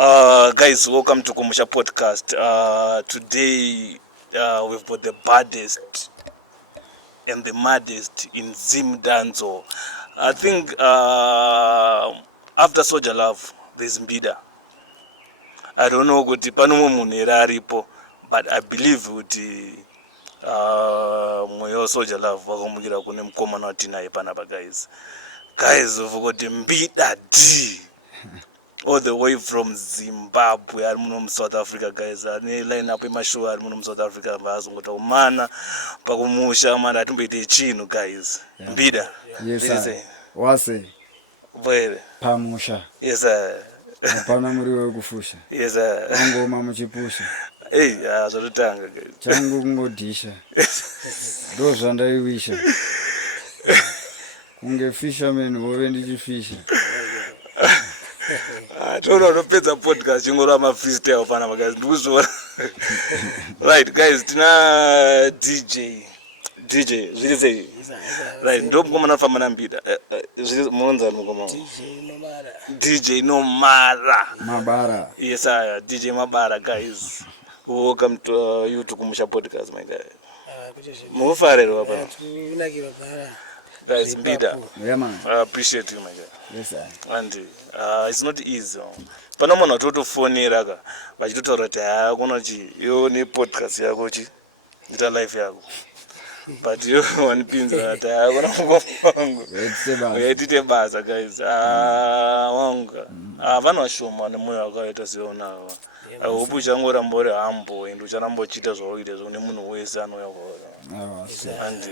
Guys, welcome to Kumusha Podcast. Today we've got the baddest and the maddest in Zim Danzo. I think after Soldier Love, there's Mbida. I don't know kuti pano munhu here aripo, but I believe kuti mweyo Soldier Love wakamukira kune mukomana watinaye panapa guys. Guys, we've got Mbida D. All the way from Zimbabwe, ari muno South Africa guys. Ane line up emashow ari muno South Africa vazongota kumana pakumusha mana atimboite chinhu guys. Mbida. Yes sir. Wase. Bwere. Pamusha. Yes sir. Hapana muriwo wekufusha. Yes sir. Ngoma muchipusha. Hey, zvototanga guys. Changu kungodhisha. Ndo zvandaiwisha. Kunge fisherman wove ndichifisha. Tono unopedza podcast chingorwa freestyle panapa guys. Ndikuzviona. Right guys, tina DJ zviri sei? Right, ndo mukomana afamba naMbida. Zviri munonzani mukomana? DJ Nomara. Mabara. Yes sir, DJ Mabara guys. Welcome to you to Kumusha Podcast my guy. Mufarero apa? Tunakira bara. Guys, Mbida. Yeah man. I appreciate you my guy. Yes sir. And it's not easy. Pana munhu atotofonera ka vachitotaura kuti hakuna iyo ne podcast yako ita live yako, but yo wanipinza kuti hakuna mukomana uyatite basa guys. Wanga vanhu vashoma nemoyo wakaita seonawa. I hope uchangoramba uri humble and ucharambochita zvawakuita zvone munhu wese anouya kwauri. And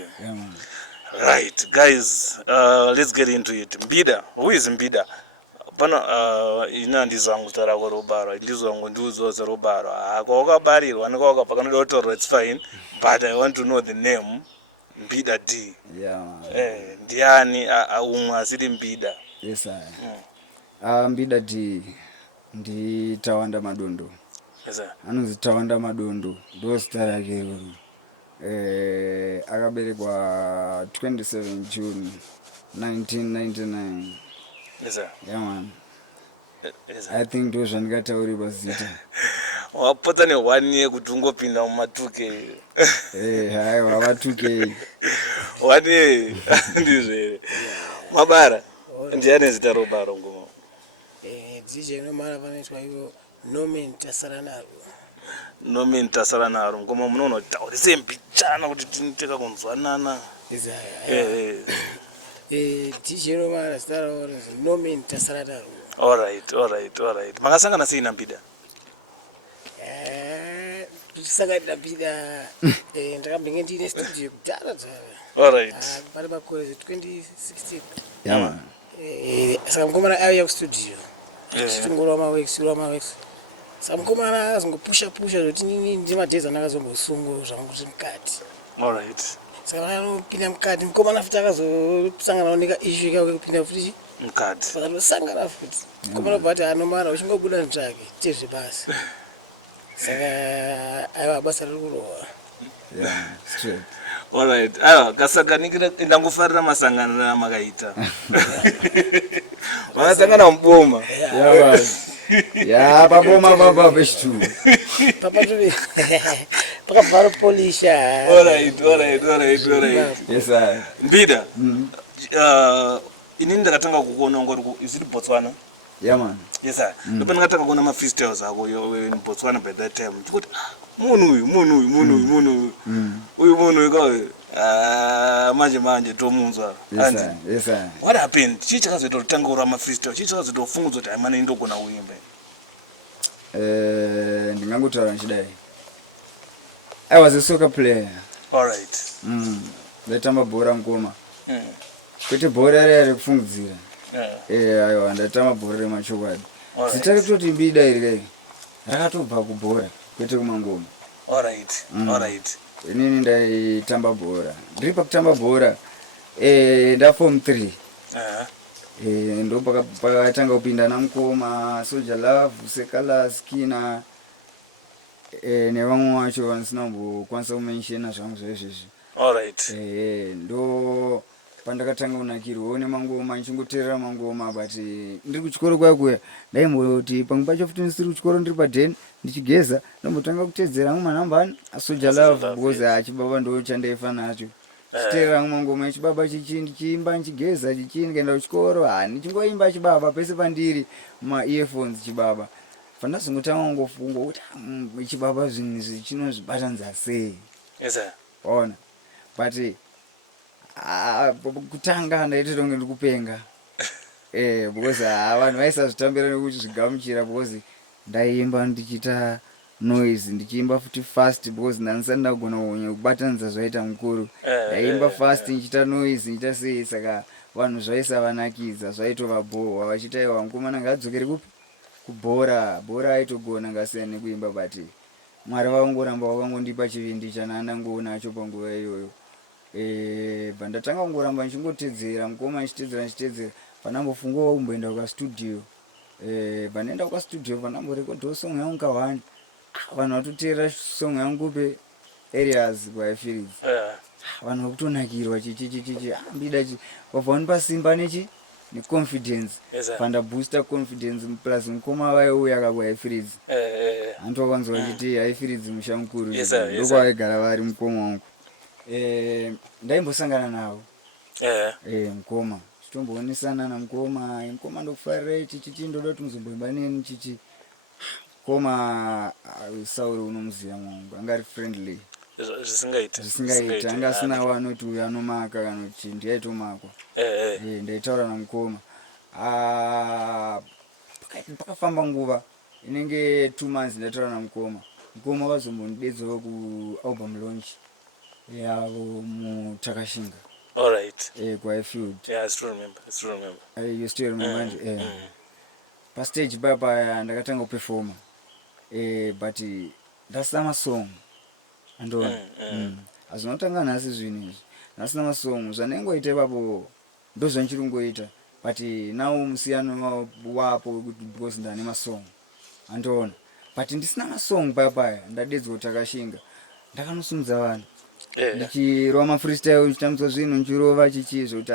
right guys, let's get into it. Mbida, who is Mbida? Pana ina ndizangu tarako robaro, ndizangu ndiuzoza robaro. Kwakabarirwa nekwakabva kanodotoro, it's fine, but I want to know the name Mbida D. Yeah. Ndiani umwe asiri Mbida? Yes sir. Mbida D nditawanda madondo. Yes sir. Anonzi Tawanda Madondo, ndo zita rake akaberekwa 27 June 1999. Yes sir. Yeah man. Yes sir. I think ndo zvandikatauri pazita. Wapota ne 1 year kuti ungopinda muma2K. Hayi wava 2K. 1 year ndizvere. Mabara. Ndiani zita robaro ngoma? DJ Nomara vanoitwa ivo Nomen Tasaranaro. Nomen Tasaranaro. Ngoma munoona taurise mbichana kuti tinoteka kunzwanana. DJ Nomara zita ravo Nomen Tasaranaro. All right. Makasangana sei naMbida? Tisangana naMbida ndakambenge ndine studio kudhara. All right. Pari makore 2016. Yeah man. Saka mukomana auya kustudio. Chingorwa mawex. Saka mukomana akazongopusha zvoti ndimadhezi andakazombosungo zvamukuti mukati. All right. Saka vanopinda mukati, mukomana futi akazosangana neka-issue ikauke kupinda futi mukati. Vakatosangana futi. Mukomana ubva ati Nomara uchingobuda netsvake chezve basi. Saka aiwa basa riri kurohwa. Yeah, straight. All right. Aiwa kasanganikira ndangofarira masangano amakaita. Vakasangana muboma. Yeah man. Yeah, paboma papa vechitu. Papa tuvi. Pakabva polisha. All right. Yes sir. Mbida. Inini ndakatanga kukuona ngori is it Botswana? Yeah man. Yes sir. Ndipo ndakatanga kuona ma freestyles ako in Botswana by that time. Ndikuti munhu uyu ka manje tomunzwa. Yes sir. What happened? Chii chakazoita kutanga kurwa ma freestyle? Chii chakazoita kufungudzwa kuti amana indogona kuimba? Ndingangotaura nchidai. I was a soccer player. All right. Ndaitamba bhora ngoma. Kwete bhora rere kufungidzira. Aiwa ndaitamba bhora remachokwadi. Zita rekutoti Mbida iri rakatobva kubhora kwete kumangoma. All right. Inini ndaitamba bhora. Ndiri pakutamba bhora ndaform 3. Ndo pakatanga kupinda namukoma Soldier Love, Sekala, Skina nevamwe vacho vanisina kumbokwanisa kumenshena zvangu zvaizvizvi. All right. Ndo pandakatanga kunakirwa nemangoma nichingoteerera mangoma but ndiri kuchikoro kwakuya ndaimboti pamwe pacho futi ndisiri kuchikoro ndiri padheni ndichigeza ndombotanga kuteedzera amwe manambani asoja love because achibaba ndo chandaifa nacho chiteerera mangoma echibaba chichi ndichiimba ndichigeza chichi ndikaenda kuchikoro ndichingoimba chibaba pese pandiri ma-earphones chibaba pandazongotanga kungofunga kuti chibaba zvinhu izvi chinozvibatanidza sei ona but kutanga ndaitira kunge ndikupenga because vanhu vaisazvitambira nekuti zvigamuchira because ndaiimba ndichiita noise ndichiimba futi fast because ndanisati ndagona kubatanidza zvaita mukuru ndaimba fast ndichiita noise ndichiita sei saka vanhu zvaisavanakidza zvaitova bhohwa vachita iwa mukomana ngadzokere kupi kubhora aitogona ngasiyana nekuimba but mwari vakangoramba vakangondipa chivindi chanandangonacho panguva iyoyo ndatanga kungoramba ndichingotedzera mukoma ndichitedzera pandambofungawo kumboenda kukastudio pandaenda kukastudio pandamborekodhawo song yangu ka1 vanhu vatoteerera song yangu pe areas kwaifirids vanhu vakutonakirwa chichi mbida vabva vanipa simba neconfidence pandabooster confidence plus mukoma vaiuya kakwaifirids andokwanzwa chiti haifirids musha mukuru ndokwavaigara vari mukoma wangu ndaimbosangana navo mukoma chitomboonесana namukoma mukoma ndokufarira chichi ndoda kuti muzomboimba neni chichi mukoma sauri unomuziva mwangu anga ari friendly zvisingaiti anga asina wanoti uyu anomaka kana kuti ndiaitomakwa ndaitaura namukoma pakafamba nguva inenge 2 months ndataura namukoma mukoma vazombondidedzawo kualbum launch yavo mutakashinga kwaifeld you still remember pastage papa ndakatanga kuperforma but ndasina masong andona azvinotanga nhasi zvinhu izvi ndasina masong zvandaingoita ipapo ndozvanchiri kungoita but now musiyano wapo wekuti because ndane masong andona but ndisina masong papaya ndadedzwa kutakashinga ndakanosumudza vanhu ndichirova mafreestyle ndichitambudzwa zvinhu ndichirova chichizvo kuti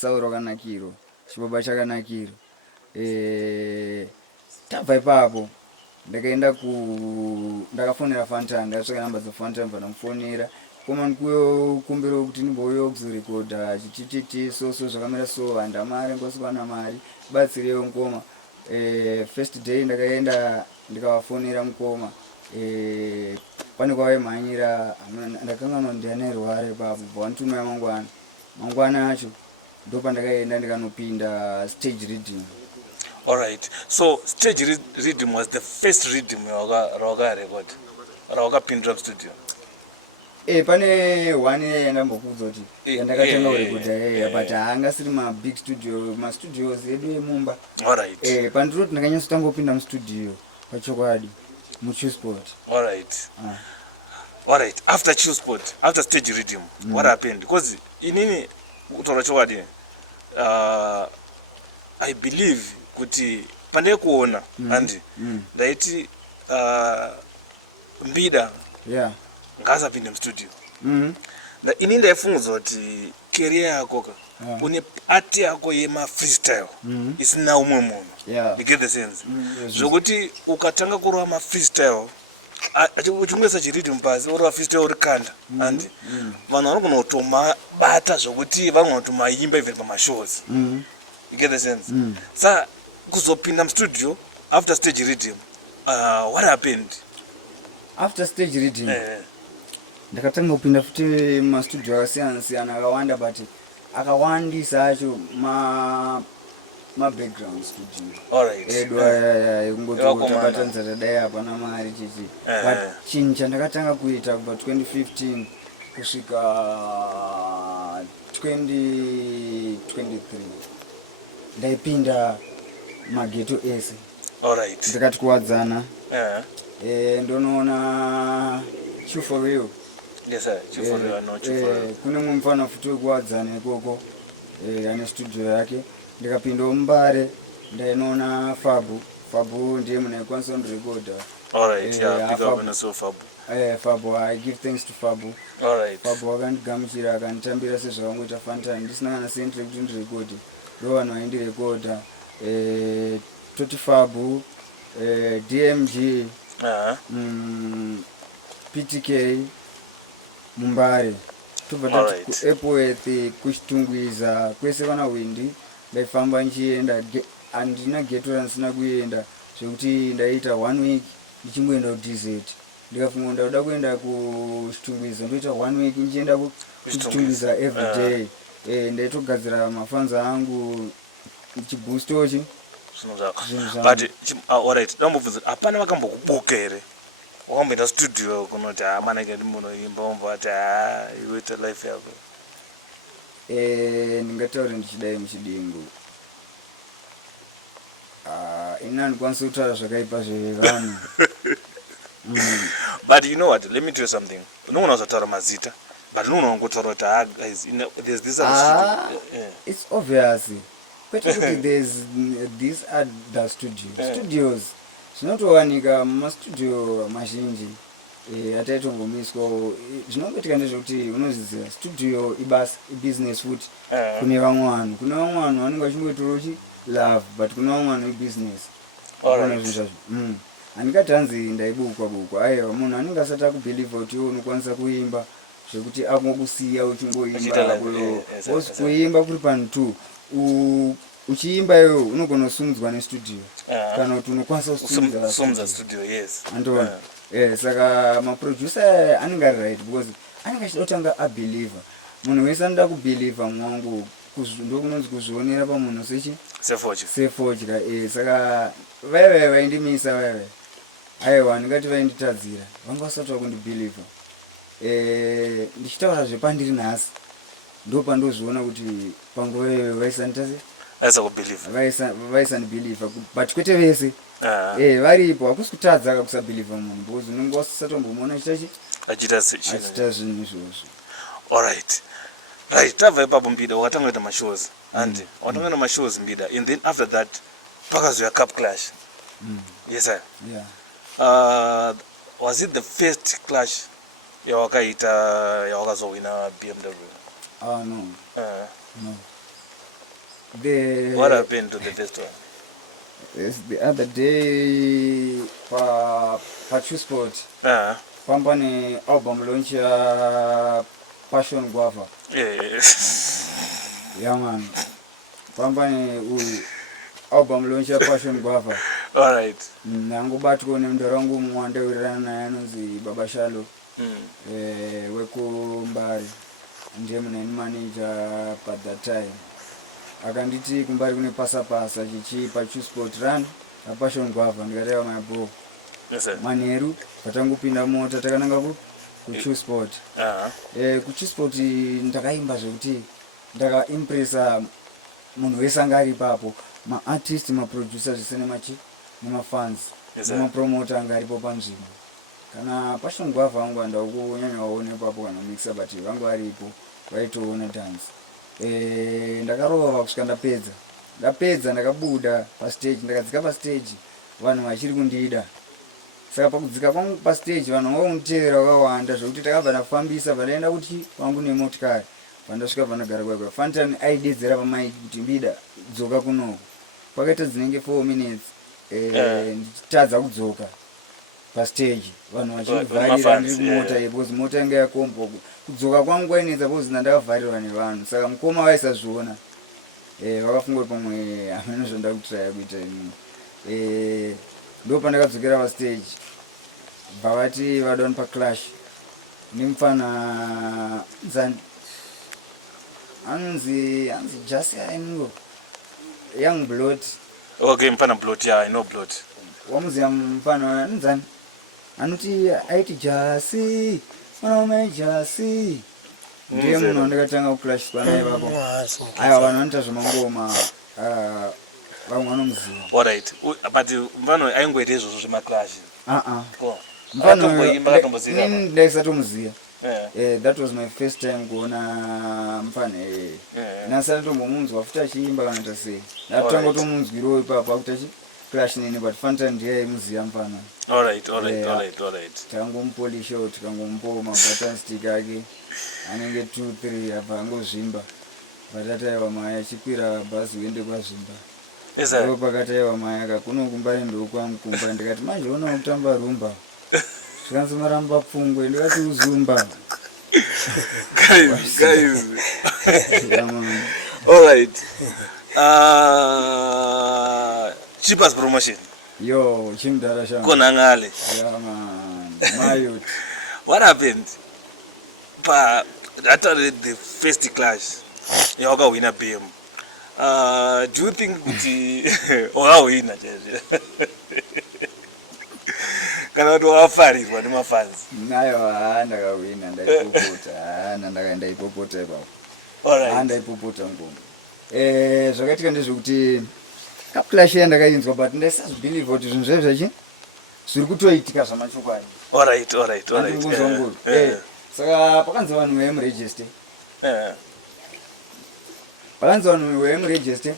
sauro wakanakiro chibaba chakanakiro tabva ipapo ndakaenda ndakafonera Fanta ndakatsvaka namba dzaFanta ndamufonera koma ndikukumbira kuti ndimbouya kuzorekodha chichititi so zvakamira so handa mari ngoswana mari batsirewo mukoma first day ndakaenda ndikavafonera mukoma pane kwavaimhanyira ndakanganwa ndiane rware papo bvantunoya mangwana acho ndopandakaenda ndikanopinda stage reading. Alright, so stage reading was the first reading rawakarecord rawakapindira studio. Pane one yandambokudza kuti yandakatenga kurekodha but haanga siri mabig studio mastudios edu emumba. Alright. Pandinoti ndakanyasotangopinda mustudio pachokwadi muChewsport. Alright. Alright, after Chewsport, after stage reading, what happened? Because inini kutaura chokwadi I believe kuti pandai kuona andi ndaiti mbida ngaasapinde mustudio ini ndaifungudza kuti career yako une art yako yemafreestyle isina umwe munhu. You get the sense zvokuti ukatanga kurova mafreestyle uchingoisa chiriti mubhazi orova freestyle uri kanda andi vanhu vanogona kutomabata zvokuti vanogona kutomaimba even pamashows. You get the sense sa kuzopinda mustudio after stage reading what happened after stage reading? Ndakatanga kupinda futi mastudio akasiyana akawanda but akawandisa acho background studio. Alright. Kungoti kutabatanidza tadai hapana mari chichi but chinhu chandakatanga kuita kubva 2015 kusvika 2023 ndaipinda mageto ese. Alright. Ndakati kuwadzana ndonoona Chew for Real. Yes sir, Chew for Real, no Chew for Real. Kune mumwe mufana futi wekuwadzana ikoko ane studio yake ndikapinda mumbare ndainoona Fabu ndiye munhu aikwanisa kundirekodha Alright, yeah, big up and so Fabu. Fabu, I give thanks to Fabu. Alright. Fabu akandigamuchira akanditambira sezvakangoita Fantani ndisina kana sentire kuti ndirekode ndo vanhu vaindirekodha toti Fabu DMG PTK Mumbare tobva tati kuEpworth kuchitungwiza kwese kana Windi ndaifamba nchienda handina geto ranisina kuenda zvekuti ndaita 1 week ndichimboenda kuDZ ndikafunga ndauda kuenda kuchitungwiza ndoita 1 week ndichienda kuchitungwiza everyday ndaitogadzira mafanza angu chiboostochi but alright ndambobvunza hapana vakambokubuka here wakamboenda studio kunoti manake ndimunoimba womva ati iweta life yako ndingataura ndichidai muchidimbu ina handikwanisi kutaura zvakaipa zvevanhu but you know what, let me tell you something. Unogona kuzataura mazita but unogona kungotaura kuti guys there's this other studio. It's obvious kwete kuti there's these other studios zvinotowanika mumastudio mazhinji ataitongomiswa zvinongoitika ndezvekuti unozviziva studio ibasa ibusiness futi kune vamwe vanhu vanenge vachingotorochi love but kune vamwe vanhu ibusiness handikati hanzi ndaibukwa aiwa munhu anenge asati akubhilivha kuti iwe unokwanisa kuimba zvekuti akungokusiya uchingoimba kuimba kuri panhu 2 uchiimba iwewe unogona kusungudzwa nestudio kana kuti unokwanisa kusumudza studio yes andona saka maproducer anenge ari right because anenge achida kutanga abhilivha munhu wese anoda kubhilivha mwangu ndokunonzi kuzvionera pamunhu sefodya saka vaive vaindimisa vaive aiwa ndingati vainditadzira vanga vasati vakundibhilivha ndichitaura zvepandiri nhasi ndopandozviona kuti panguva iyoyo vaisandibhilivha but kwete vese varipo hakusi kutadza kakusabhilivha munhu because unenge wasisatombomona achita zvinhu izvozvo. Alright, tabva ipapo Mbida wakatanga kuita mashows and wakatanga kuita mashows Mbida and then after that pakazoya Cup Clash. Yes sir. Yeah. Was it the first clash yawakaita yawakazowina BMW? No. No. What happened to the first one? Yes, the other day pa Chusport company album launch Passion Guava. Yeah man. Company album launch Passion Guava. Alright. Nangobatwa nemntu rangu mwande wirana naye anonzi Baba Shalo. Wekumbari. Ndiye main manager at that time. Akanditi kumbari kune pasa chichi pa Chusport run Passion Guava ndikateva my bro. Yes sir. Manheru patangopinda mota takananga ku Chusport. Ku Chusport ndakaimba zvekuti ndakaimpressa munhu wese anga ari papo ma artist ma producers zvese nema fans nema promoter anga aripo panzvimbo kana Passion Guava vangu anda kunyanya waone papo kana mixa but vangu aripo vaitoona dance ndakarova kusvika ndapedza ndakabuda pa stage ndakadzika pa stage vanhu vachiri kundida saka pakudzika kwangu pa stage vanhu vangonditevera vakawanda zvekuti takabva ndafambisa vandaenda kuti vangu nemotikari vandasvika vanogara kwakwa Fantani aidedzera pamaiki kuti Mbida dzoka kunoko kwakaita dzinenge 4 minutes ndichitadza kudzoka pa stage vanhu vachivharira ndiri kumota because mota yanga yakombo kudzoka kwangu kwainetsa because ndakavharirwa nevanhu saka mukoma vaisazviona vakafunga kuti pamwe hameno zvanda kutiraya kuita inini ndo pandakadzokera pa stage bhavati vadon pa Clash nimfana nzani anzi just aingo young blood. Okay, mfana blood, yeah, I know blood. Wamuziya mfana nzani anuti aiti jasi mwanaume jasi ndiye munhu ndakatanga kuClash kwanaye vapo aiwa vanhu vanoita zvemangoma vamwe vanomuziva. Alright, but mfano aingoita izvozvo zvemaClash. Mfano ndaisatomuziya. That was my first time kuona mfana nasati tombomunzwa futi achiimba kana tasei ndatanga tomunzwirawo ipapo akuti Clash nini but Fantani ndiye aimuziya mfana. All right. Takangompolishawo tikangompowo mabutton stick ake anenge 2-3 apa angozvimba patatayiwa mai achikwira bhazi uende kwazvimba ndo pakatayiwa mai akakunokumbari ndokwamukumba ndikati manje unawo kutamba rumba tikanzomaramba pfungwe ndikati uzumba guys all right cheapest promotion yo chimdara shangu konangale mayot what happened after the first clash yakawina BM do you think kuti wakawina chezve kana kuti wakafarirwa nemafans? nayo ndakawina ndaipopota ipapo ndaipopota ngoma zvakaitika ndezvekuti kaplash yandakainzwa but ndaisazvibhiliva kuti zvinhu zvezvechi zviri kutoitika zvamachokwadi. Alright. Saka pakanzi vanhu vemuregister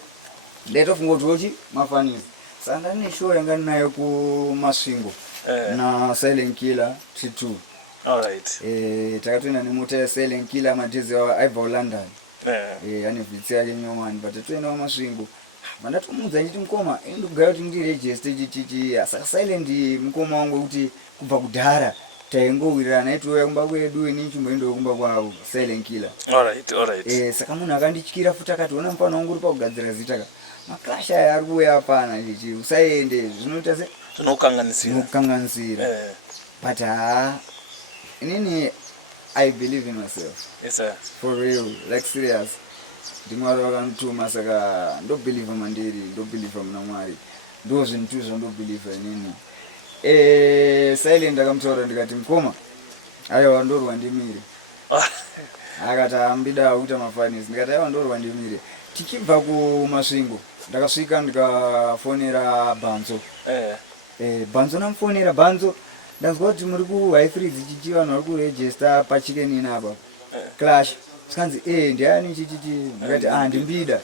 ndaitofunga kuti vochi mafanizi saka ndane show yanga ndinayo kumasvingo na Silent Killer T2. Alright. Takatoenda nemota yaSilent Killer madhizi aibva kuLondon ane vhitsi yake nyomani but toendawo masvingo mandatomudza nditi mukoma ndikugaya kuti ndiregister chichichi saka Silent mukoma wangu kuti kubva kudhara taingowirirana itouya kumba kwedu ini chimboendawo kumba kwavo Silent Killer. Alright. Saka munhu akandityira futi akati ona mufana wangu uri pakugadzira zita ka maklash aya ari kuuya apana chichi usaende zvinoita se zvinokanganisira but inini I believe in myself. Yes sir. For real, like serious. Ndimwari vakandituma saka ndobhilivha mandiri ndobhilivha muna Mwari ndo zvinhu zvandobhilivha inini. Silent akamutaura ndikati mukoma aiwa ndorwa ndimire akati ambida kuita mafanizi ndikati aiwa ndorwa ndimire. Tichibva kumasvingo ndakasvika ndikafonera Bhanzo. Bhanzo namufonera Bhanzo ndanzwa kuti muri kuhighfields chichi vanhu vari kuregister pachicken apa clash sikanzi ndiani chichichi ndikati ndimbida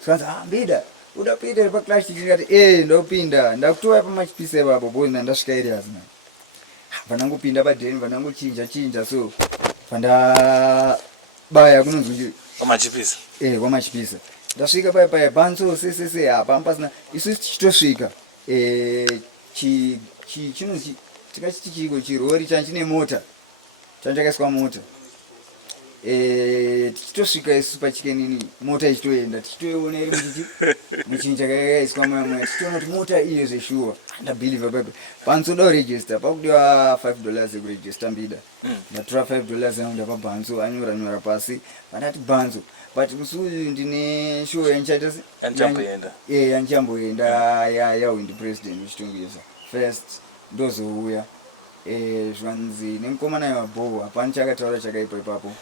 sikanzi mbida uda kuita pa clash chichi ndikati ndopinda ndakutoya pamachipisa ipapo bozi ndasvika areas na vanangopinda padheni vanangochinja so pandabaya kunonzi pamachipisa kwamachipisa ndasvika paya Bhanzo sese apa pasina isu tichitosvika chinonzi tikachiti chiko chirori chine mota chakaiswa mota tichitosvika isu pachikenini mota ichitoenda tichitoiona iri muchinja kakaiswa mamwe tichitoona kuti mota iyo zveshuwa ndabhiliva papo Bhanzo register pakudiwa $5 ekuregister mbida ndatora $5 yangu ndapa Bhanzo anyora pasi vandati Bhanzo but musi uyu ndine show yanchaita yanchamboenda yawindi president uchitongesa first ndozouya zvanzi nemukomana yemabhoho hapana chakataura chakaipa ipapo.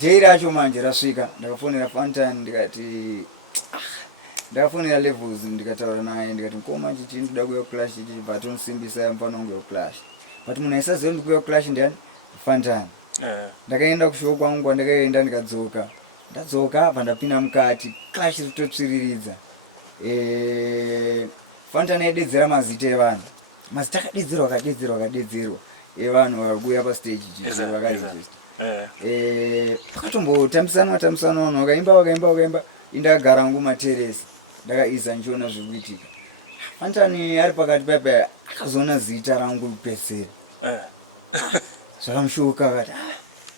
Day racho manje rasvika ndakafonera Funtime ndikati ndakafonera Levels ndikataura naye ndikati mukoma chichi ndoda kuuya clash chichi but unosimbisa mufana wangu clash but munhu aisaziva ndikuuya clash ndiani Funtime. Ndakaenda kushow kwangu kwandakaenda ndadzoka apa ndapinda mukati clash ritotsviriridza. Funtime aidedzera mazita evanhu mazita akadedzerwa evanhu vari kuuya pastage chichi vakaregister. Pakatombotambisanwa vanhu vakaimba indakagara hangu materesi ndakaisa ndichiona zviri kuitika. Funtime ari pakati paipa akazoona zita rangu kupedzera zvakamushoka akati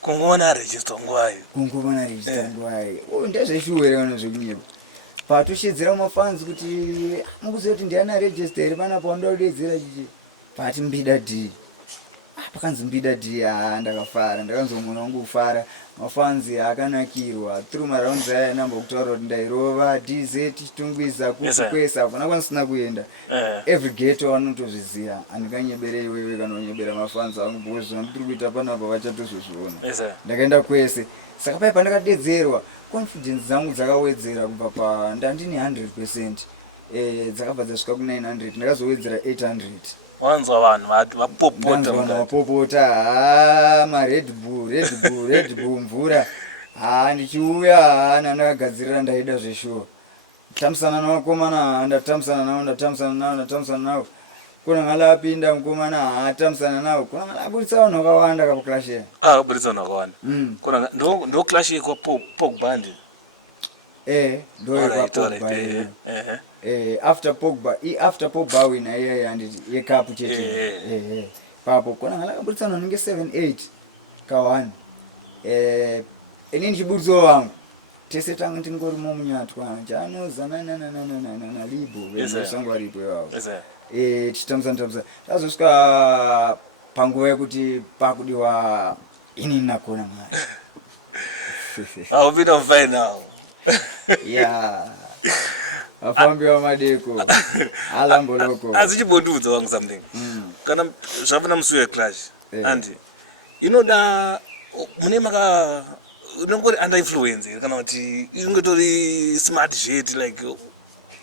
kungona register nguvayi ndezveshuwere kana zvekunyepa patoshedzera mafans kuti mukuziva kuti ndiana register iri panapo wanda kudedzera chichi pati mbida d pakanzi mbida d ndakafara ndakanzomuna wangu kufara mafans akanakirwa through marounds aya nambokutaura kuti ndairova DZ tichitungwiza kwesa hapana kwanisina kuenda every ghetto vanotozviziva handikanyebere iwewe kana unyebera mafans angu because zvandiri kuita panapa vachatozozviona. Ndakaenda kwese saka paipa ndakadedzerwa confidence dzangu dzakawedzera kubva ndandine 100% dzakabva dzasvika ku900 ndakazowedzera 800. wanzwa vanhu vapopota mared bull mvura ndichiuya ndakagadzirira ndaida zveshuwa tamsana navakomana ndatamisana navo kuna ngala apinda mukomana haatamsana nawo kuna ngala abudisa vanhu vakawanda kapaklashia akabudisa vanhu vakawanda kuna ndo clash yekwa Pogba ndi ndo Pogba after Pogba wina yekapu chete papo kuna ngala abudisa vanhu 7-8 ka1 inini chibudzo wangu tese tangu tingorimo munyatwa chanozana na libo vesango varipo yavo titambusa tazosvika panguva yekuti pakudiwa inini nakona mari aupinda mufinal vafambi vamadeko alamboloko asi chibondiudza wangu something kana zvafana musi weclash andi inoda mune maka unongori under influence kana kuti ingotori smart jet like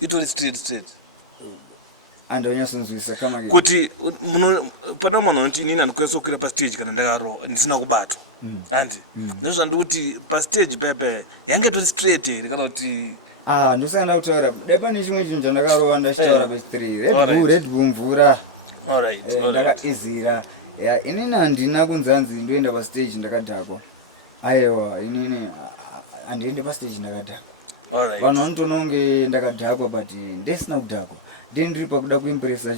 itori straight andonyasonzwisa kama kuti pana munhu anoti inini andikwanisa kukwira pastage kana ndakaro ndisina kubatwa andi ndozvandikuti pastage pepe yange tori straight here kana kuti ndosanda kutaura dai pane chimwe chinhu chandakarova ndachitaura pa3 Red Bull mvura ndakaizira inini handina kunzanzi ndoenda pastage ndakadhakwa aiwa inini handiende pastage ndakadhakwa vanhu vanotononge ndakadhakwa but ndesina kudhakwa ndiri pakuda kuimpresa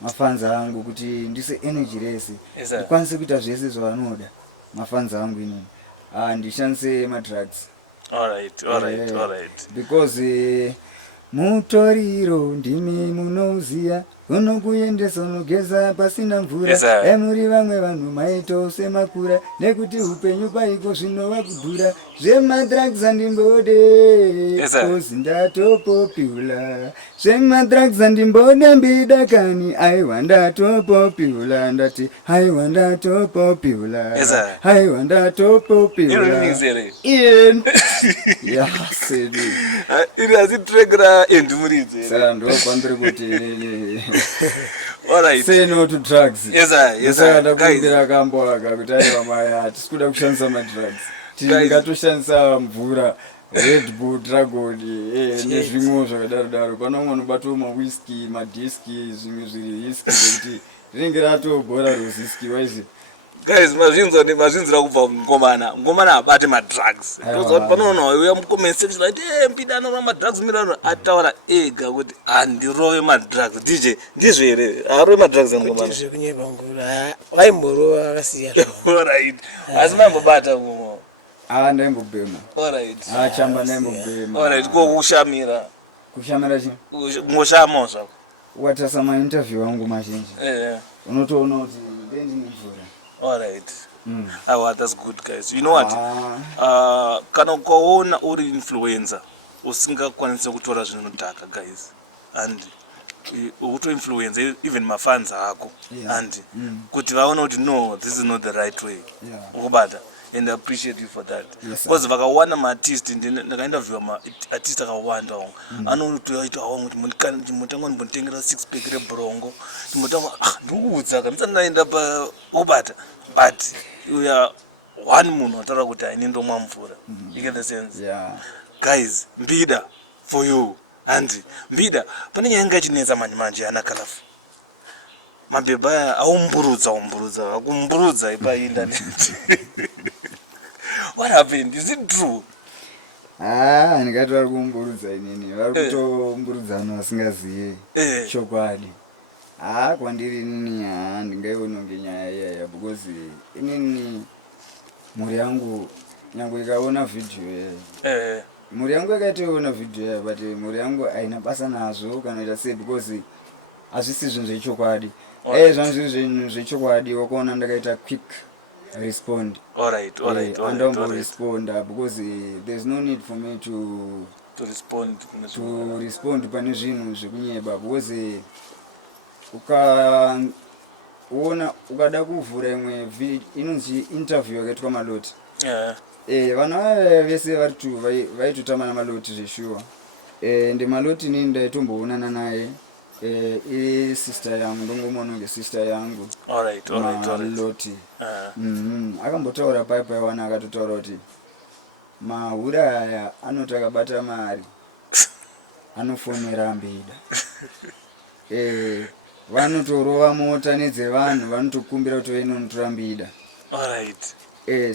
mafanza angu kuti ndise energy rese ndikwanise kuita zvese zvavanoda mafanza angu inini ndishandise madrugs because mutoriro ndimi munoziya unokuendesa unogeza pasina mvura emuri vamwe vanhu maito semakura nekuti upenyu paiko zvinova kudhura zvemadrugs andimbode kozi ndatopopiula zvemadrugs andimbode mbida kani aiwa ndatopopiula ndati aiwa ndatopopiula aiwa ndatopopiula ian yasedi iri azitregera endimuridze saka ndopandiri kuti say no to drugs. Ndakumbira kambo aka kuti aiwa maya hatisikuda kushandisa madrugs tingatoshandisa mvura Red Bull Dragon nezvimwewo zvakadaro pana umwe anobatawo mawhisky madiski zvimwe zviri hiski zvekuti rinenge ratobhora roziski waizi guys mazvinzira kubva ngomana abate madrugs tozoti panoona uya mucomment section ati mpida anorova madrugs mirano ataura ega kuti handirove madrugs dj ndizvo here arove madrugs angomana zvekunyeba ngura vaimborova akasiya alright asi maimbobata ngomo ndaimbobhema chamba ndaimbobhema alright kushamira chi ngoshamawo zvako watasa mainterview angu mazhinji unotoona kuti ndendine mvura. Alright. That's good, guys. You know what? Kana ukaona uri influencer usingakwanisa kutora zvinodhaka guys and uto influencer even mafans ako and kuti vaona kuti no, this is not the right way ukubata and I appreciate you for that because vakawana ma-artist ndakainterviewa ma-artist akawanda anotoita awo kuti mutangwa ndimbonditengera 6 pack rebrongo timutangwa ndikuudzaka ndisanaenda pa ukubata but uya one munhu ataura kuti haini ndomwa mvura you get the sense guys mbida for you and mbida pane nyaya yanga ichinetsa manje ana Colorful mabhebha aya aumburudza akumburudza ipa internet what happened? Is it true? Ndikati vari kumburudza inini vari kutomburudza vanhu vasingaziye chokwadi kwandiri inini ndingaiona kunge nyaya iyaya because inini mhuri yangu nyange ikaona video mhuri yangu yakaitoona video yaya but mhuri yangu haina basa nazvo kana ita sei because hazvisi zvinhu zvechokwadi zvanhu zviri zvinhu zvechokwadi wakaona ndakaita quick respond. Alright. And don't respond because there's no need for me to respond pane zvinhu zvekunyeba because ukada kuvhura imwe inonzi interview yakaitwa Maloti vanhu vaya vese vari vaitotama naMaloti zveshuwa ende Maloti nini ndaitomboonana naye sister yangu ndongomona sister yangu Maloti akambotaura paiwana akatotaura kuti mahura aya anoti akabata mari anofonera Mbida vanotorova mota nedzevanhu vanotokumbira kuti vainonotora mbida. Alright.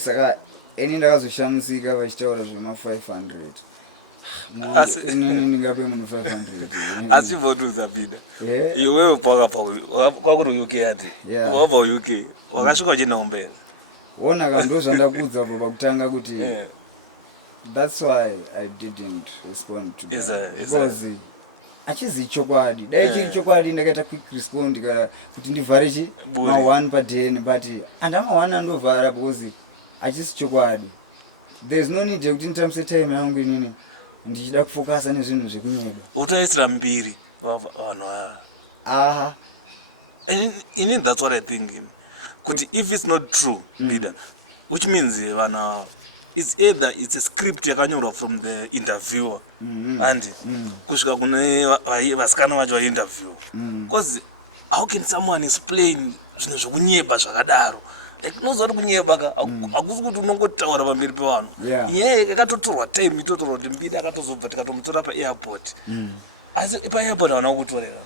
Saka ini ndakazoshamusika vachitaura zvema500 ndingape munhu 500 achivhotuza mbida. Iwewe kwakuri UK ati wabva UK wakasvika uchienda kumberi. Ona ka ndo zvandakudza po pakutanga kuti that's why I didn't respond to that. Because achizi chokwadi dai chiri chokwadi ndakaita quick respond kuti ndivhare ma1 pa10 but andama1 andovhara because achisi chokwadi. There's no need yekuti nditambise time yangu inini ndichida kufokasa nezvinhu zvekunyeba. Utaisira mbiri vanhu aya. Inini that's what I think. Kuti if it's not true leader, which means it's either it's a script yakanyorwa from the interviewer and kusvika kune vasikana vacho vainterview. Because how can someone explain zvinhu zvekunyeba zvakadaro? Like noziva kuti kunyeba ka hakusi kuti unongotaura pamberi pevanhu. Iye yakatotorwa time itotorwa kuti mbida akatozobva tikatomutora paairport. Asi paairport havana kukutorera.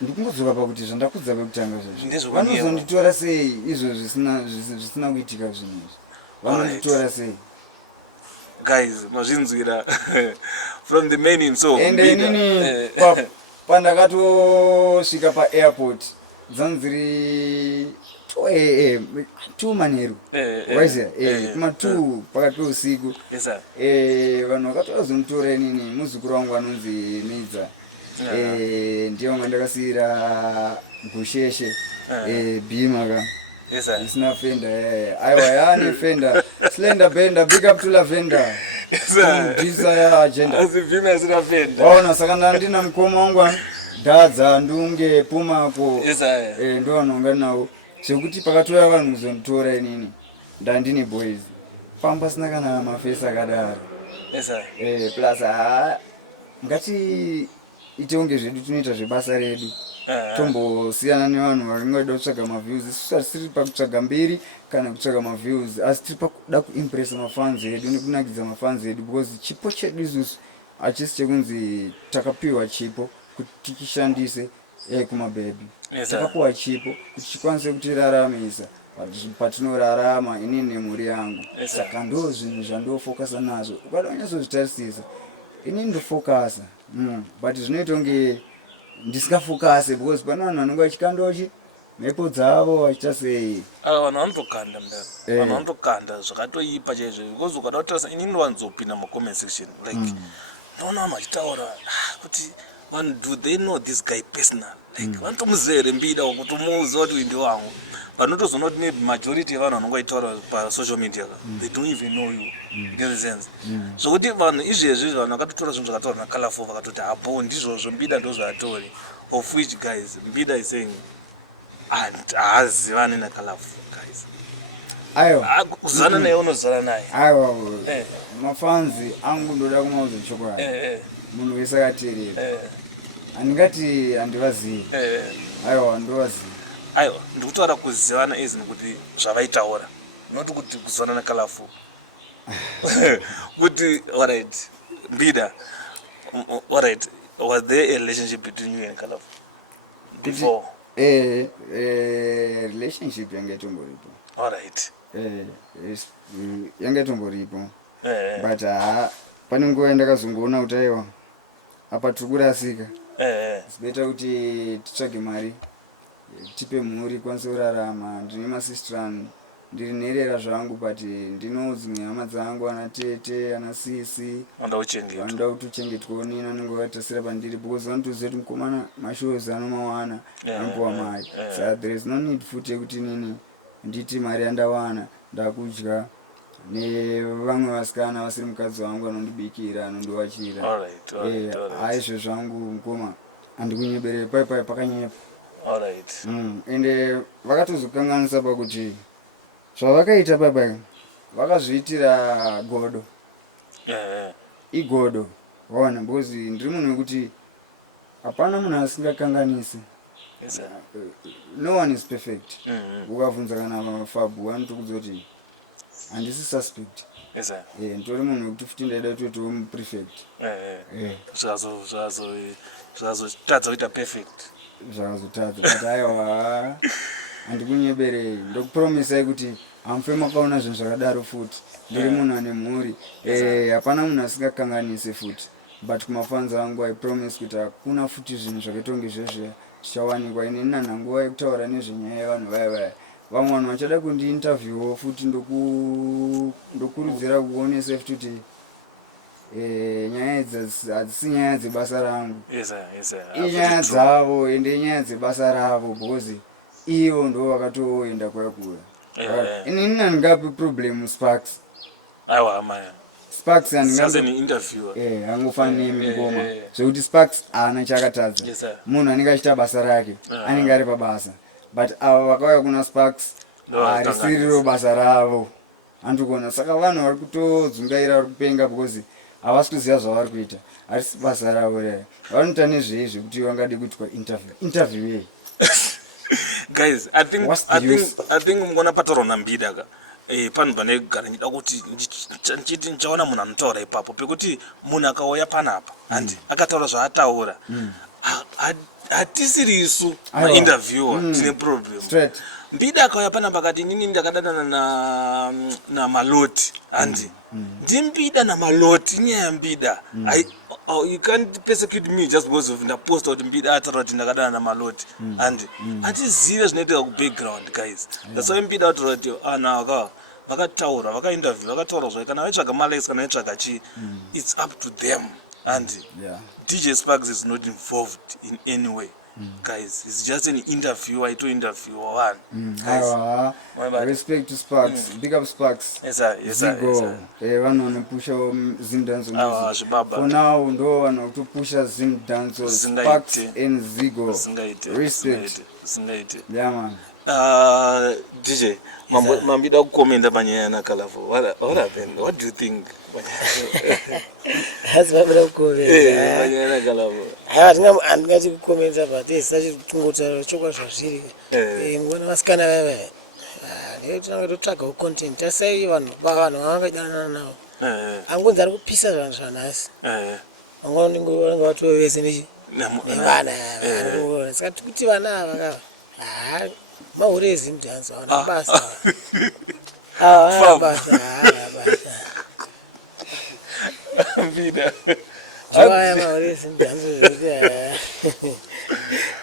Ndikungodzoka pakuti zvandakudza pekutanga zvizvo vanozonditora sei izvo zvisina kuitika zvinhu izvi. Vanonditora sei? Guys, mazvinzwira from the man himself. Ende inini pandakatosvika paairport dzanziri 2 manheru waiziya kuma 2 pakati peusiku vanhu vakati vazonditora inini muzukuru wangu anonzi Midza ndiyo mandakasiyira Gusheshe Bhima ka isina fender aiwa yaane fender slender bender big up to Lavender desire agenda asi Bhima isina fender waona saka ndandina mukoma wangu dadza ndunge pumako ndo vanonga nawo sekuti pakatouya vanhu kuzonditora inini ndandine boys pamba sina kana mafesi akadaro plus ngati ite unge zvedu tunoita zvebasa redu tombosiyana nevanhu vakangoda kutsvaga maviews. Isusu hatisiri pakutsvaga mbiri kana kutsvaga maviews asi tiri pakuda kuimpressa mafans edu nekunakidza mafans edu because chipo chedu isusu hachisi chekunzi takapiwa chipo kuti tichishandise kumabhebhi. Takapiwa chipo kuti chikwanise kutiraramisa patinorarama inini nemhuri yangu. Saka ndo zvinhu zvandofokasa nazvo. Ukada kunyatsodzitarisisa inini ndofokasa but zvinoita kunge ndisingafokase because pane vanhu vanonga vachikandochi mhepo dzavo vachiita sei. Vanhu vanotokanda mudaro. Vanhu vanotokanda zvakatoipa chaizvo because ukada kutarisa inini ndovanzopinda mucomment section like ndoona vanhu vachitaura kuti vanhu do they know this guy personal like vanotomuzere mbida kutomuudza kuti uyu ndewangu but notozoona kuti maybe majority yevanhu vanonga vachitaura pasocial media they don't even know you. Get the sense? Zvokuti vanhu izvezvi vanhu vakatotora zvinhu zvakataurwa naColourful vakatoti hapo ndizvozvo mbida ndozvaatori of which guys mbida is saying haazivani naColourful guys. Aiwa kuzana naye unozana naye. Aiwa mafanzi angu ndoda kumauza chokwadi munhu wese akateerera handingati handivazivi. Aiwa ndovazivi. Aiwa ndikutaura kuzivana izvi nekuti zvavaitaura not kuti kuzana naColourful. Kuti alright mbida alright was there a relationship between you and Colourful before? Relationship yange tomboripo. Alright. Yange tomboripo but pane nguva yandakazongoona kuti aiwa apa tiri kurasika sibeta kuti titsvage mari tipe mhuri kwanise kurarama. Ndine masistrani ndiri nherera zvangu but ndino dzimwe hama dzangu ana tete ana sisi vanoda kuchengetwawo nini anenge vatasira pandiri because vanotoziva kuti mukomana mashows anomawana anopuwa mari. Saka there is no need futi yekuti nini nditi mari yandawana ndakudya nevamwe vasikana vasiri mukadzi wangu anondibikira anondivachira. Aizvo zvangu mukoma handikunyeberere pai pakanyepa. Ende vakatozokanganisa pakuti zvavakaita baba vakazviitira godo. Igodo waona because ndiri munhu wekuti hapana munhu asingakanganisi. No one is perfect. Ukabvunza kana Fabu vanotokudza kuti handisi suspect. Nditori munhu wekuti futi ndaida kutoitawo prefect. Zvazotadza kuita perfect. zvakazotadza but aiwa handikunyeberei ndokupromisai kuti hamfe makaona zvinhu zvakadaro futi ndiri munhu ane mhuri hapana munhu asingakanganise futi but kumafanza angu I promise kuti hakuna futi zvinhu zvakaitonge izvezvo tichawanikwa inini nanhanguva yekutaura nezvenyaya yevanhu vaya vamwe vanhu vachada kundiinterviewo futi ndokurudzira kuonesa futi kuti nyaya idzi hadzisi nyaya dzebasa rangu inyaya dzavo ende nyaya dzebasa ravo because ivo ndo vakatoenda kwakura inini handingapi problem Sparks Sparks hangofanemi ngoma zvekuti Sparks haana chakatadza munhu anenge achita basa rake anenge ari pabasa but ava vakauya kuna Sparks harisiriro basa ravo handikuona saka vanhu vari kutodzungaira vari kupenga because havasi kuziva zvavari kuita harisi basa ravo raya vanoita nezveizvi kuti vangade kuitwa interview yei guys I think mungona patorona mbida ka panhu pane gara ndida kuti ndichiti ndichaona munhu anotaura ipapo pekuti munhu akauya panapa handi akataura zvaataura hatisirisu mainterviewer tine problem mbida akauya panapa akati inini ndakadanana namaloti handi ndimbida namaloti inyaya yambida you can't persecute me just because of ndaposta kuti mbida ataura kuti ndakadana namaloti handi hatizive zvinoitika kubackground guys that's why mbida ataura kuti anhu vakataura vakainterview vakataura zvayo kana vaitsvaga malex kana vaitsvaga chii it's up to them and DJ Sparks is not involved in any way guys, it's just an interview. I to interview one guys. Respect to Sparks, big up Sparks. Yes sir, yes sir. One on push Zim Dance music. For now, ndo wana to push Zim Dance Sparks and Zigo. Respect. Yeah man. DJ, mambida kukomenda banyana Kalavo. What happened? What do you think? Has mambida kukomenda banyana Kalavo. Andingachi kukomenda but sachi kungota chokwa zvazviri. Ngona vasikana veve. Ndinenge totsvaga content. Asai vanhu vangadana nawo. Angonzi ari kupisa zvanhu zvanhasi. Angona ndingo vatovese nechi. Vana. Saka kuti vana ava maurezi mdance wana basa basa mbida waya maurezi mdance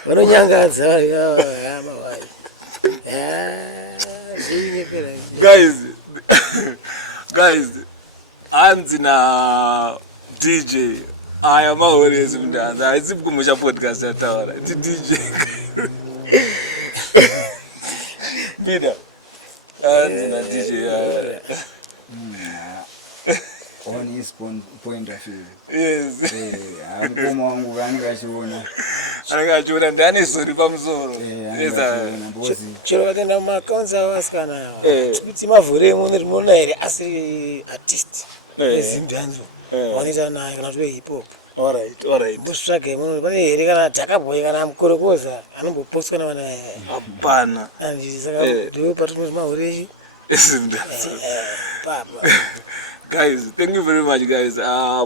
vanonyangadza mawai guys hanzi na DJ aya maurezi mdance haisi kumusha podcast yataura ti DJ Bida. Na DJ. On his point of view. Yes. Angoma wangu kachiona. Angachiona ndani story pamsoro. Yes. Chero katenda makanza wasikana. Kuti mavhure munirmona ere asiri artist. Ezimdanzo. Wanita naye kana twe hip hop. Alright. Busvage munhu pane here kana Jakaboy kana Mukorokoza anombopostwa navana hapana. Saka ndiwo patinoti mahureshi. Papa. Guys, thank you very much guys.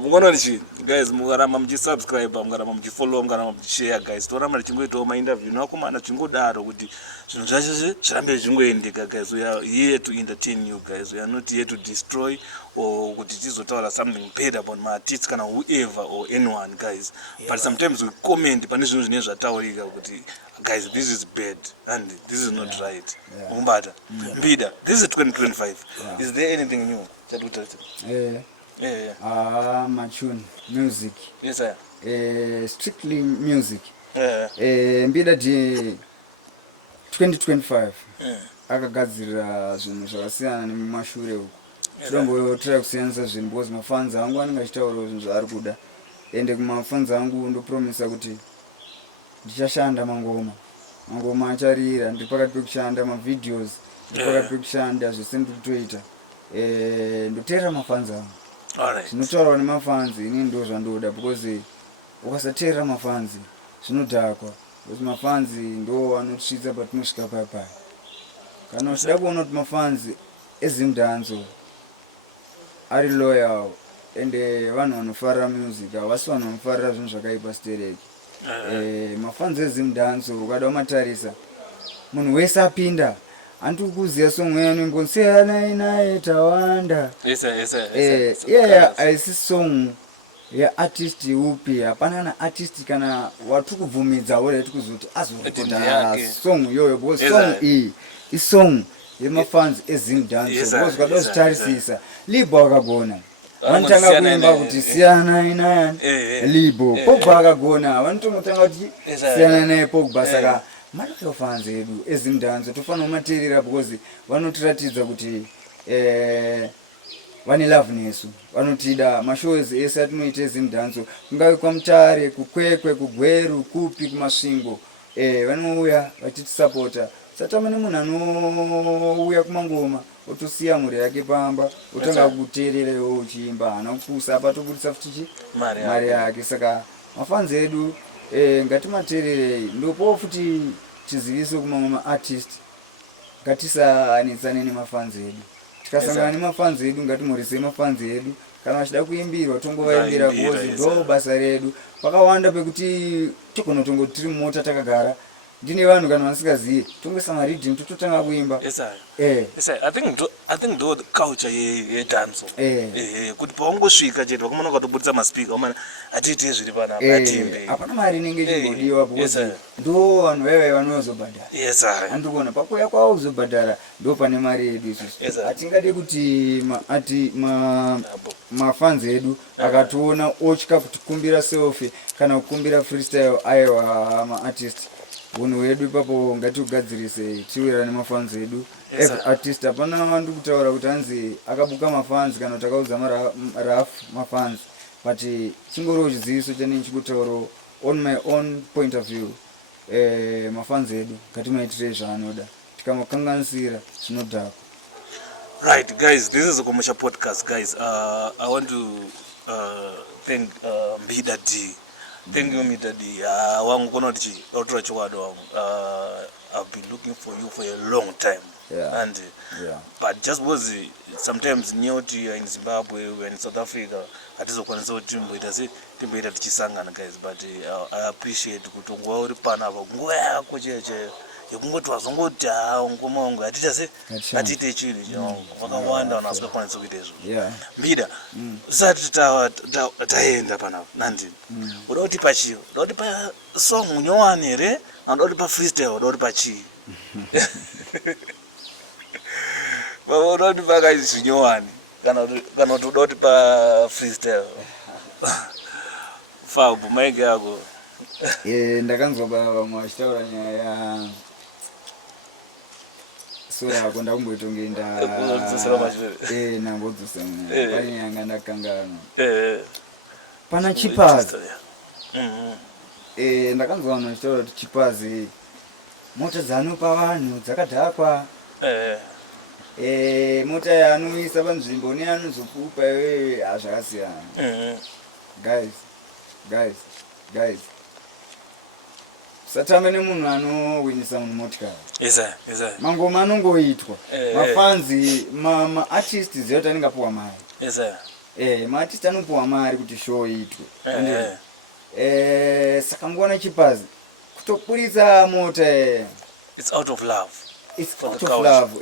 Mungona ndichi guys mukaramba mujisubscribe, mukaramba mujifollow, mukaramba mujishare guys. Toramba tichingoitawo mainterview nakomana chingodaro kuti zvinhu zvacho zvirambe zvingoendeka guys. We are here to entertain you guys. We are not here to destroy or kuti tizotaura something bad about my artists kana whoever or anyone guys. But sometimes we comment pane zvinhu zvine zvataurika kuti guys this is bad and this is not right. Umbata. Mbida, this is 2025. Is there anything new? Machune music. Yes sir. Strictly music. Mbida 2025 akagadzira zvinhu zvakasiyana nemumashure uko. Tinombotora kusiyanisa zvinhu because mafans angu anenge achitaura zvinhu zvaari kuda ende kumafans angu ndopromisa kuti ndichashanda mangoma acharira ndiri pakati pekushanda mavideos ndiri pakati pekushanda zvese ndiri kutoita ndoteera mafans angu zvinotaurwa nemafanzi inini ndo zvandoda because ukasateerera mafanzi zvinodhakwa because mafanzi ndo vanotisvitsa patinosvika paya kana uchida kuona kuti mafanzi ezimdanzo ari loyal ende vanhu vanofarira music havasi vanhu vanofarira zvinhu zvakaipa stereki mafanzi ezimdanso ukada matarisa munhu wese apinda antu kuziya song yanu siyana inaye tawanda aisi song ya artist upi hapana na artist kana watu kubvumidza ore tikuzoti azorekoda song yoyo because song i song yemafans ezimdanso because kada uzitarisisa Libo akagona vanotanga kuimba kuti siyana inaye Libo Pogba akagona vanotanga kuti siyana inaye Pogba saka Mario fans edu ezimdanso tofana umaterera because vanotiratidza kuti vane love nesu vanotida mashows ese atinoita ezimdanso kungawe kwaMutare kukwekwe kugweru kupi kumasvingo vanouya vachitisapota satamane munhu anouya kumangoma otosiya mhuri yake pamba otanga kutererewo uchiimba hana kupusa patobudisa futi mari yake saka mafans edu ngatimatererei ndopo futi tiziviso kumamwe maartist ngatisaanitsane nemafans edu tikasangana nemafans edu ngatimhoresei mafans edu kana vachida kuimbirwa tongovaimbira because ndo basa redu pakawanda pekuti togona tongoti tiri mumota takagara ndine vanhu kana vasingazivi tongoisa maridhing tototanga kuimba I think ndo culture yedanso kuti paungosvika chete vakomana ukatobudisa maspika umana hatiite zviri panapa atimbe hapana mari inenge ichingodiwa because ndo vanhu vaivai vanozobhadhara andikuona pakuya kwavo kuzobhadhara ndo pane mari yedu isusu hatingade kuti mafans edu akatoona otya kutikumbira selfie kana kukumbira freestyle aiwa maartist unhu wedu ipapo ngatiugadzirise tiwirane mafans edu every artist hapana vandu kutaura kuti hanzi akabuka mafans kana kuti akaudza maraf mafans but chingoriwo chiziviso chanenge chikutaurawo on my own point of view mafans edu ngatimaitirei zvaanoda tikamakanganisira zvinodhakwa. Right, guys, this is a commercial podcast, guys. I want to thank Mbida D. Thank you, Mbida D. I've been looking for you for a long time. And but just because sometimes nyoti in Zimbabwe, we're in South Africa, atizokwanisa kuti timboita tichisangana, guys. But I appreciate kuti nguva uri panapa nguva yako cheche yekungoti wazongoti ngoma wangu atiite chinhu vakawanda vanhu vasikakwanisa kuita izvo. Mbida zisati taenda panapa nandini uda kutipa chii? Uda kutipa song nyowani here? Uda kutipa freestyle? Uda kutipa chii? Uda kutipa kaizvi zvinyowani kana kuti uda kutipa freestyle? Fabu maiki yako. Ndakanzwa vamwe vachitaura nyaya sura yako ndakumboitonge nambodzosera pane nyanga ndakangana pana chipazi ndakanzwa vanhu vachitaura kuti chipazi mota dzanopa vanhu dzakadhakwa mota yaanoisa panzvimbo neanozokupa iwewe hazvakasiyana. Guys satame nemunhu anowinisa munhu motikari. Mangoma anongoitwa mafanzi maartist ziva kuti anenge apuwa mari. Maartist anopuwa mari kuti show itwe. Saka ngona chipazi kutokuridza mota it's out of love. It's out of love.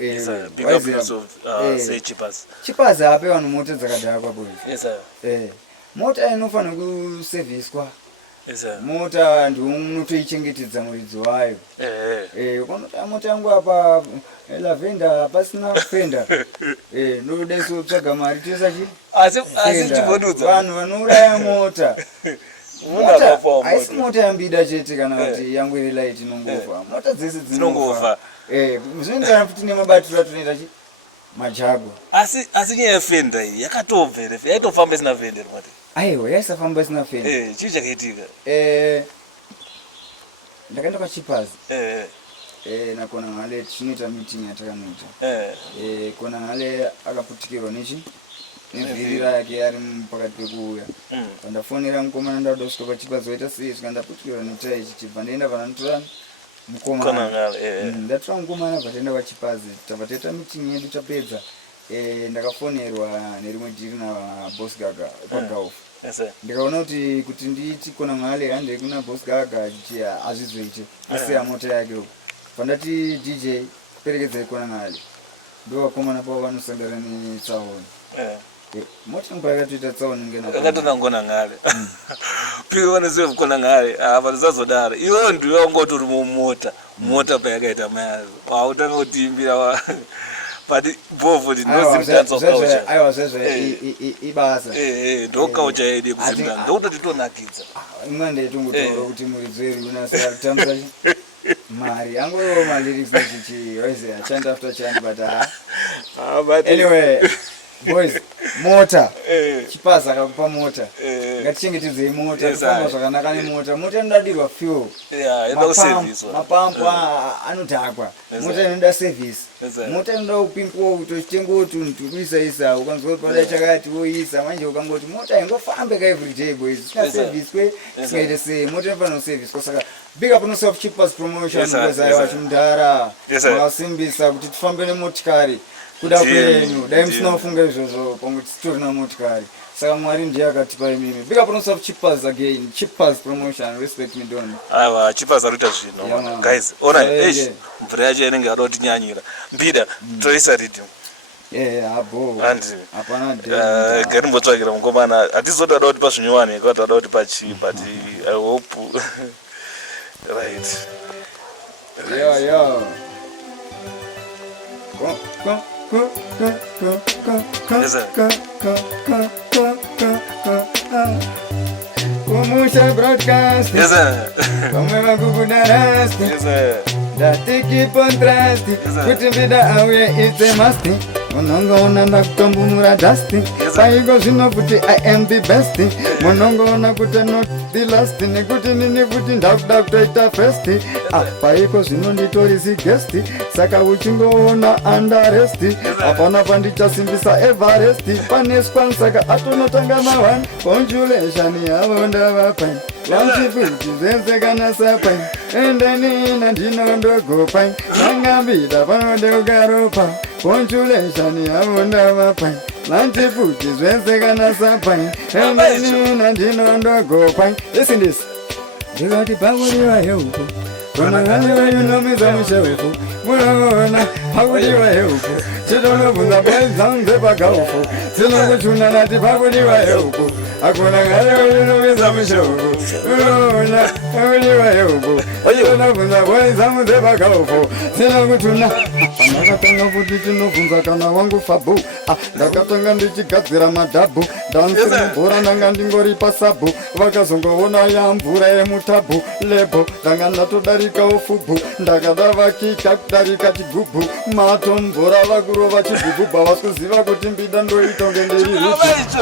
Big up yourself, say Chipazi. Chipazi ape vanhu mota dzakadhakwa boys. Mota inofanira kuserviswa. Mota ndomunotoichengetedza muridzi wayo. Ukanota mota yangu apa lavenda pasina fenda. Ndoda kutsvaga mari toisa chi? Asi chibodudza. Vanhu vanouraya mota. Haisi mota yaMbida chete kana kuti yangu iri light inongofa. Mota dzese dzinongofa. Zvinoenderana futi nemabatiro atonoita chi? Majago. Asi nyaya yefenda iyi yakatobvere yaitofamba isina fenda mati. Aiwa yaisafamba isina fenda. Chii chakaitika? Ndakaenda kwaChipazi. Nakona ngale tinoita meeting yatakanoita. Kona ngale akaputikirwa nevhiri rake ari pakati pekuuya. Pandafonera mukomana ndauda kusvika kwaChipazi waita sei svika ndaputikirwa netai chichibva ndaenda pananotora mukomana. Ndatora mukomana bva kwaChipazi tabva taita meeting yedu tapedza. Ndakafonerwa nerimwe dhiri naBoss Gaga paGulf. ndikaona kuti nditi kona ngale hande kuna boss gaga azvizoite asi mota yake pandati DJ perekedza kona ngale ndo vakomana pavo vanosangana netsaona mota nguva yakatoita tsaona akatona ngona ngale piwe vanoziva kona ngale vanozazodaro iwewo ndiwe ungotori mota payakaita mayazo wautanga kutiimbira but bovu ndinozimudanza wakaucha aiwa zvezve ibasa ndokaucha yedu yekuzimudanza ndokutotitonakiza imwe ndeitongotaura kuti muridzi weru unasira kutambusa mari angoro malyrics nechichi waize chant after chant but anyway boys mota chipaza akakupa mota ngatichengetedzei mota kufamba zvakanaka nemota inodadirwa fuel mapampu anodhakwa mota inoda service mota inoda kupimpiwa kutochitenga utunhu tuduisaisa ukanzwa kuti padai chakati woisa manje ukangoti mota ingofambe ka everyday boys isina service kwe isingaite sei mota inofanira service kwasaka big up yourself cheapest promotion kwezaiwa chimudhara makasimbisa kuti tifambe nemotikari kuda kwenyu dai musina kufunga izvozvo panguti titorina motikari saka mwari ndiye akatipa imimi big up yourself cheapers again cheapers promotion respect me don aiwa cheapers arita zvino guys ona mvura yacho inenge yada kutinyanyira mbida toisa rhythm abo hapana garimbotsvakira mukomana hatizodada kuti pazvinyowani kwatoda kuti pachi but I hope right yo Kumusha broadcast Kome makukudarasti Datiki contrasti Kuti mbida auye it's a must Monongo onanda kutombunura dusty Paigo zino kuti I am the best Monongo ona kuti not the last Nekuti nini kuti ndakuda kutoita first Paiko zino nditorisi guest Saka uchingoona under rest Apana pandichasimbisa Everest Panespan saka atonotanga na one Conjulation yavonda vapain Vanchifuti zense kana sapain Endenina ndinondogo pain Nangambida panode ugaropa Conjulation yavonda vapain Vanchifuti zense kana sapain Endenina ndinondogo pain Listen this Ndikati pakuriwa heuko Kona ngaliwa yunomiza mshewefu Mwana pakuriwa heuko Chidonobunza bwenzanze pakaufu Sino kuchuna nati pakuriwa heuko Akona ngaliwa yunomiza mshewefu Mwana pakuriwa heuko Chidonobunza bwenzanze pakaufu Sino kuchuna Ndakatanga kuti tinobvunza kana wangu fabu Ndakatanga ndichigadzira madhabu Dansi mubhora ndanga ndingori pasabu Vakazongoona ya mvura yemutabu Lebo ndanga ndatodarikawo fubu Ndakada vakika kudarika chigubu Mato mvura vakurova chigubhu Vasikuziva kuti mbida ndoitonge ndiri hutu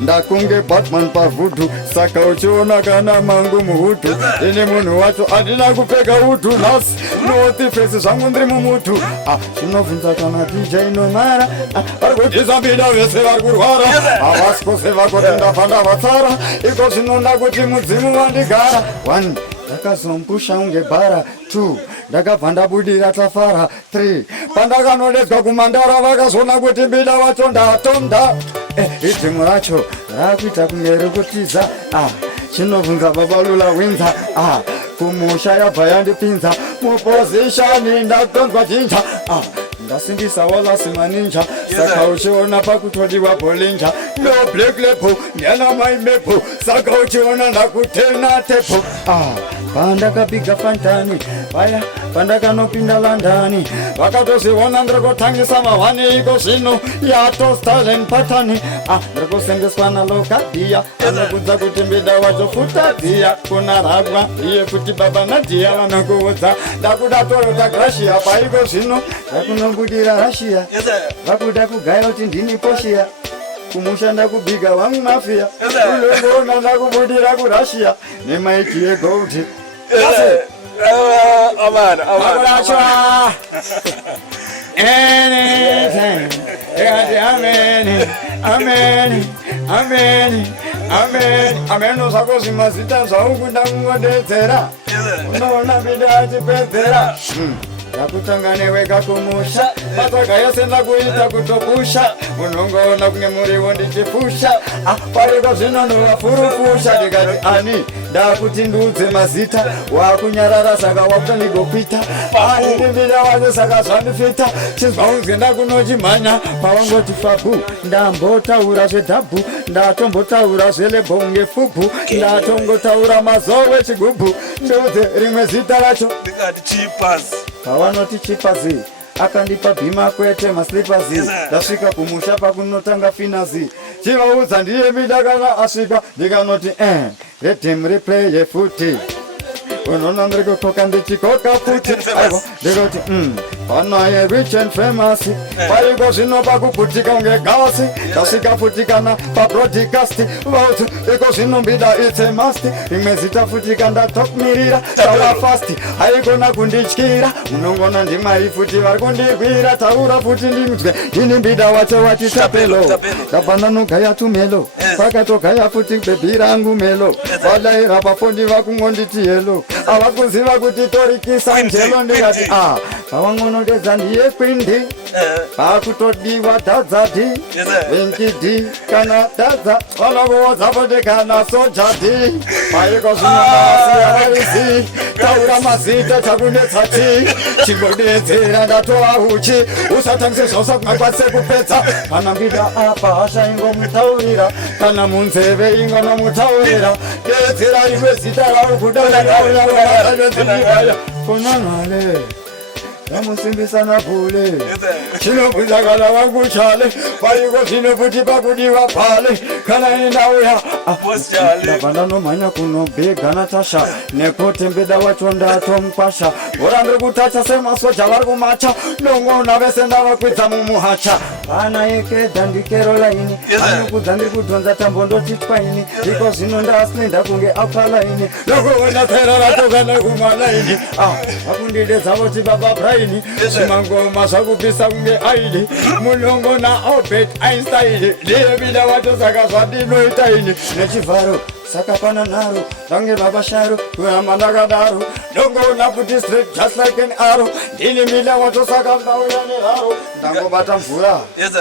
Ndakunge Batman pavhudhu Saka uchiona kana mangu muhutu Ine munhu wacho adina kupfeka hutu Nhasi noti fesi zvangu ndiri mumutu Zvinobvunza kana DJ inomara Varikutiza mbida vese varikurwara Havasikuziva kuti ndafanda vatsara Iko zvinonda kuti mudzimu wandigara 1 ndakazompusha unge bhara 2 ndakabva ndabudira tafara 3 pandakanodedzwa kumandara vakazoona kuti mbida vacho ndatonda idhimu racho rakuita kunge rikutiza chinobvunza babalula winza kumusha yabva yandipinza mupozishani ndatonzwa jinja ndasimbisa walasima ninja saka uchiona pakutodiwa bolinja no black label ndiana mai mepo saka uchiona ndakutena tepo pandakapiga fantani paya pandakanopinda landani vakatoziona ndirikutangisa mahwani iko zvino yato stalin patani ndirikusimbiswa nalokadiya anokudza kuti mbida wacho futadiya kuna rabwa iye kuti baba nadiya vanokuudza ndakuda toyota grashia paiko zvino ndakunobudira rashiya vakuda kugaya kuti ndini poshiya kumushanda kubiga wangu mafia ulongona ndakubudira kurashia nemaiki yegoldi amanachwa anytime amen amen amen amen amen sakozi mazita zvaukuda kungodedzera unoona mbida achipedzera ndakutanga newega kumusha matsaga yose ndakuita kutopusha unongoona kunge muriwo ndichipusha pariko zvino ndovafurupusha ndikati ani ndakuti ndiudze mazita wakunyarara saka wakutandigopita anindimira wacho saka zvandifita chinzwa unzwe ndakunochimhanya pawangoti fabu ndambotaura zvedhabhu ndatombotaura zvelebhonge fubhu ndatongotaura mazove chigubhu ndiudze rimwe zita racho ndikati chipazi pavanoti chipazi akandipa bhima kwete maslipazi ndasvika kumusha pakunotanga finazi chivaudza ndiye mida kana asvika ndikanoti redhim replay yefuti unoona ndiri kukoka ndichikoka futi aivo ndikoti panaye rich and famous paiko zvino pakuputika unge gasi ndasvika futi kana pabrodcast vaudzi iko zvino mbida it's a must rimwe zita futi kandatokmirira taura fast haigona kundityira munongona ndimwari futi vari kundigwira taura futi ndinzwe ndini mbida wacho wati tapelo kabana nogaya tumelo pakatogaya futi bebi rangu melo vadaira pafondi vakungonditi helo avakuziva kuti torikisa njelo ndikati vavangonodedza ndiye kwindi vakutodiwa dhadzadi venkidi kana dhadza vanokuodza futi kana sojadi paiko zvinoasiyavarisi taura mazita chakunetsati chingodedzera ndatova uchi usatangise zvausa kungakwanise kupedza kana mbida apa hasha ingomutaurira kana munzeve ingonomutaurira dedzera rimwe zita rau kudaaaaaaaaa kunanhale yamusimbisana bhule chinobvunza kana vangu chale paiko zvino futi pakudiwa pale kana indauya ndabva ndanomhanya kunobhega natasha nekotembeda wacho ndatomkwasha bora ndiri kutacha semasoja vari kumacha ndongona vese ndavakwidza mumuhacha vana yekedha ndikerolaini anokudza ndiri kudhonza tambondotitwaini iko zvino ndaaslinda kunge apalaini nokuona tera ratokana kumalaini vakundidedza voti baba braini zvimangoma zvakupisa kunge aidi munongona albert einstein ndiye bida wacho saka zvandinoitaini nechivharo saka pana nharo ndange vavasharo kuramba ndakadaro ndongoona kuti straight just like an arrow ndini mbida wacho saka ndauya neraro ndangobata mvura. Yes,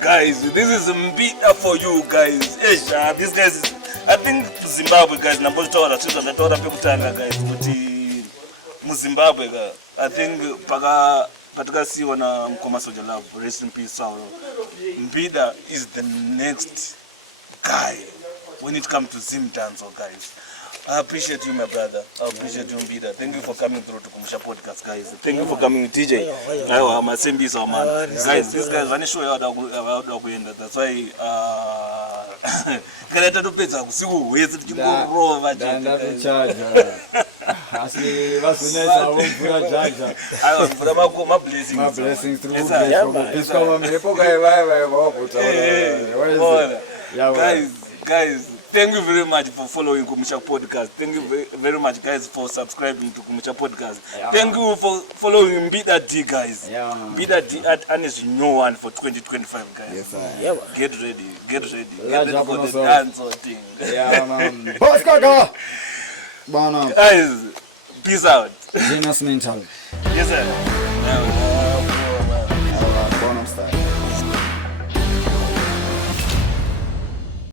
guys, this is Mbida for you guys. These guys, I think Zimbabwe guys, nambotaura zviro ndataura pekutanga guys kuti muZimbabwe I think patakasiwa na Mkoma Soja Love, rest in peace Sauro. Mbida is the next guy when it comes to Zim dance, guys. I appreciate you, my brother. I appreciate you, Mbida. Thank you for coming through to Kumusha Podcast, guys. Thank you for coming, TJ. My same piece, man. Guys, these guys, when I show you how to end, that's why. Can I tell you, Pizza? See who waits to go over. My blessings. My blessings through Guys, thank you very much for following Kumusha Podcast. Thank you very much, guys, for subscribing to Kumusha Podcast. Thank you for following Mbida D, guys. Mbida D and is new one for 2025, guys. Yes, get ready. Get ready for the dance or thing. Guys, peace out. Genius mental. Yes, sir.